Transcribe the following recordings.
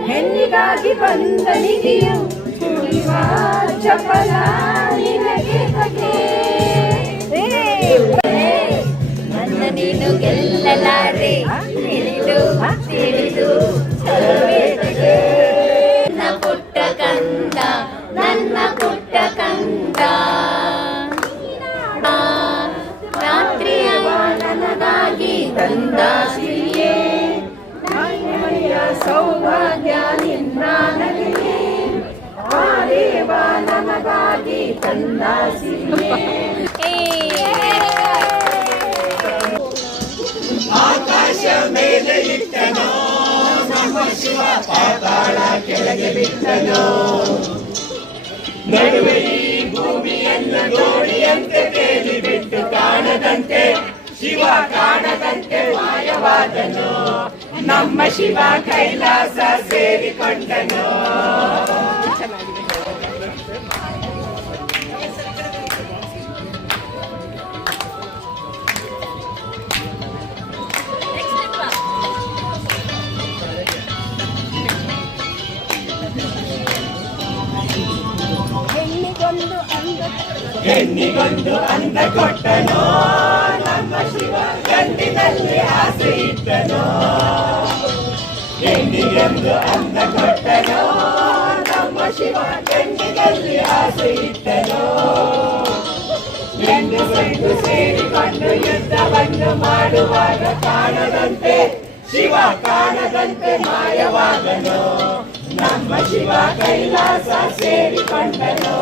ಹೆಣ್ಣಿಗಾಗಿ ಬಂದ ನಿಧಿಯು ಚಪಲ ನಿನಗೆ ಕಥೆ ನನ್ನ ನೀನು ಗೆಲ್ಲಲಾರೆ ತಿಳಿದು ತಿಳಿದು ನನ್ನ ಪುಟ್ಟ ಕಂದ ನನ್ನ ಪುಟ್ಟ ಕಂದ ರಾತ್ರಿಯ ನನಗಾಗಿ ತಂದ ಸಿರಿಯೇ ಸೌಭಾಗ್ಯ ನಿನ್ನ ನನಗೆ ಆ ದೇವ ನನಗಾಗಿ ತಂದ ಸಿರಿಯೇ ಆಕಾಶ ಮೇಲೆ ಇಟ್ಟನೋ ನಮ್ಮ ಶಿವ ಪಾತಾಳ ಕೆಳಗೆ ಬಿಟ್ಟನೋ ನಡುವೆ ಈ ಭೂಮಿಯನ್ನು ಗೋಡಿಯಂತೆ ತೇಲಿ ಬಿಟ್ಟು ಕಾಣದಂತೆ ಶಿವ ಕಾಣದಂತೆ ಮಾಯವಾದನು ನಮ್ಮ ಶಿವ ಕೈಲಾಸ ಸೇರಿಕೊಂಡನು ಹೆಣ್ಣಿಗೊಂದು ಅಂದ ಕೊಟ್ಟನೋ ನಮ್ಮ ಶಿವ ಗಂಡಿನಲ್ಲಿ ಆಸೆ ಇಟ್ಟನೋ ಹೆಣ್ಣಿಗೊಂದು ಅಂದ ಕೊಟ್ಟನೋ ನಮ್ಮ ಶಿವ ಗಂಡಿನಲ್ಲಿ ಆಸೆ ಇಟ್ಟನೋ ಗಂಡು ಗಂಡು ಸೇರಿಕೊಂಡು ಯುದ್ಧವನ್ನು ಮಾಡುವಾಗ ಕಾಣದಂತೆ ಶಿವ ಕಾಣದಂತೆ ಮಾಯವಾದನು ನಮ್ಮ ಶಿವ ಕೈಲಾಸ ಸೇರಿಕೊಂಡನು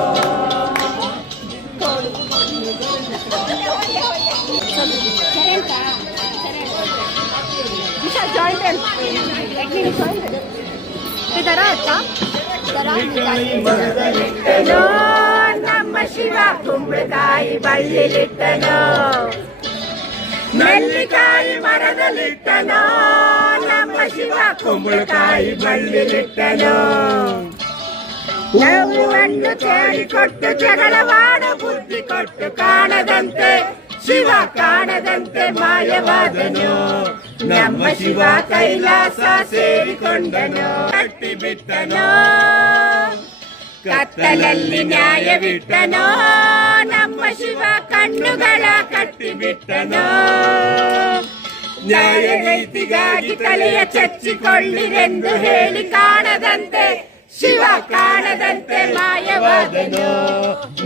ನಮ್ಮ ಶಿವ ಕುಂಬಳಕಾಯಿ ಬಳ್ಳಿಲಿಟ್ಟನೋ ನೆಲ್ಲಿಕಾಯಿ ಮರದಲ್ಲಿಟ್ಟನೋ ನಮ್ಮ ಶಿವ ಕುಂಬಳಕಾಯಿ ಬಳ್ಳಿಲಿಟ್ಟನೋ ನೋವನ್ನು ಕೇಳಿಕೊಟ್ಟು ಜಗಳವಾಡ ಬುದ್ಧಿ ಕೊಟ್ಟು ಕಾಣದಂತೆ ಶಿವ ಕಾಣದಂತೆ ಮಾಯವಾದನು ನಮ್ಮ ಶಿವ ಕೈಲಾಸ ಸೇರಿಕೊಂಡನು ಕಟ್ಟಿ ಬಿಟ್ಟನೋ ಕತ್ತಲಲ್ಲಿ ನ್ಯಾಯವಿಟ್ಟನೋ ನಮ್ಮ ಶಿವ ಕಣ್ಣುಗಳ ಕಟ್ಟಿ ಬಿಟ್ಟನೋ ನ್ಯಾಯ ನೀತಿಗಾಗಿ ತಲೆಯ ಚಚ್ಚಿಕೊಳ್ಳಿರೆಂದು ಹೇಳಿ ಕಾಣದಂತೆ ಶಿವ ಕಾಣದಂತೆ ಮಾಯವಾದನು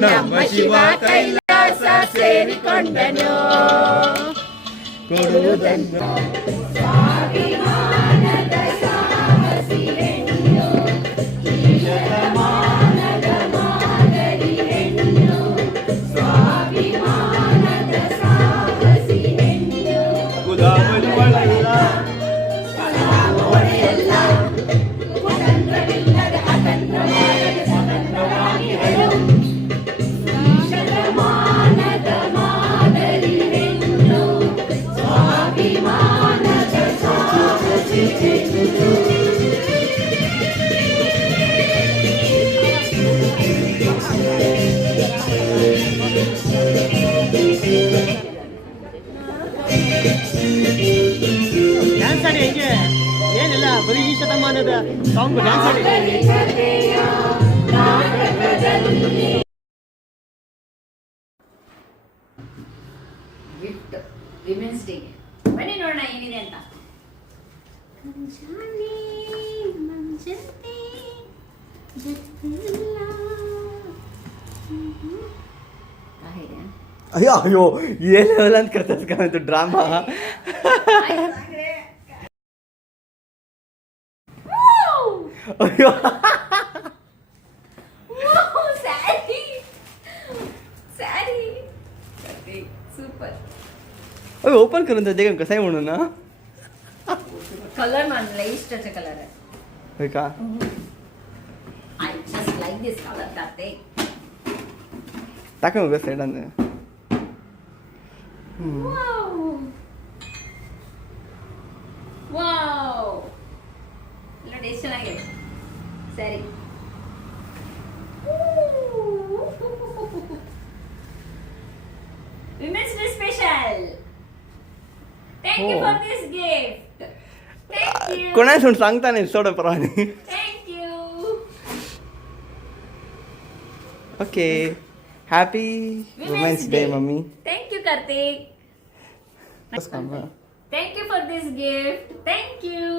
ನಮ್ಮ ಶಿವ ಕೈಲಾಸ ಸೇರಿಕೊಂಡನು ಕೊಡುವುದನ್ನು ಸ್ವಾಭಿಮಾನದ ಸಾಹಸಿ ಹೆಣ್ಣು ಶತಮಾನದ ಮಾದರಿ ಹೆಣ್ಣು ಸ್ವಾಭಿಮಾನದ ಸಾಹಸಿ ಹೆಣ್ಣು ಕುದಾಮಲಿ ಒಳೆಯಲ್ಲ ಕುತಂತ್ರವಿಲ್ಲದ ಅತಂತ್ರವಾಗದ ಸ್ವತಂತ್ರವಾಗಿ ಹೆಣ್ಣು ಶತಮಾನದ ಮಾದರಿ ಹೆಣ್ಣು ಸ್ವಾಭಿಮಾನದ ಸಾಹಸಿ ಹೆಣ್ಣು ಡ್ಯಾನ್ಸ್ ಆಡಿ ಹೆಂಗೆ ಏನಿಲ್ಲ ಬರೀ ಈ ಶತಮಾನದ ಸಾಂಗ್ ಡ್ಯಾನ್ಸ್ ಆಡಿ ಕಥೆಯ ನಾಟಕದಲ್ಲಿ ಗಿಫ್ಟ್ ವಿಮೆನ್ಸ್ ಡೇಗೆ ಬನ್ನಿ ನೋಡೋಣ ಏನಿದೆ ಅಂತ. ಅಯ್ಯೋ ಅಯ್ಯೋ ಏ ಲೆವೆಲ್ ಅಂತ ಕರ್ತಿಸ್ಕೊಂತು ಡ್ರಾಮಾ. ಅಯ್ಯೋ ಸೂಪರ್ अबे ओपन करून तर देखा कसं आहे म्हणून ना. कलर मानला इष्टाचा कलर आहे. होय का I just like this color करते. टाका मग सेडान. Wow. Wow. ಇಲ್ಲ ಟೇಸ್ಟ್ ಚೆನ್ನಾಗಿದೆ. ಸರಿ. Women's Day special. Thank you for this gift. Thank you. कोणा सोड सांगता नाही सोड प्रमाणे. Thank you. Okay happy women's day mummy. Thank you, Karthik. बस काम. Thank you for this gift. Thank you.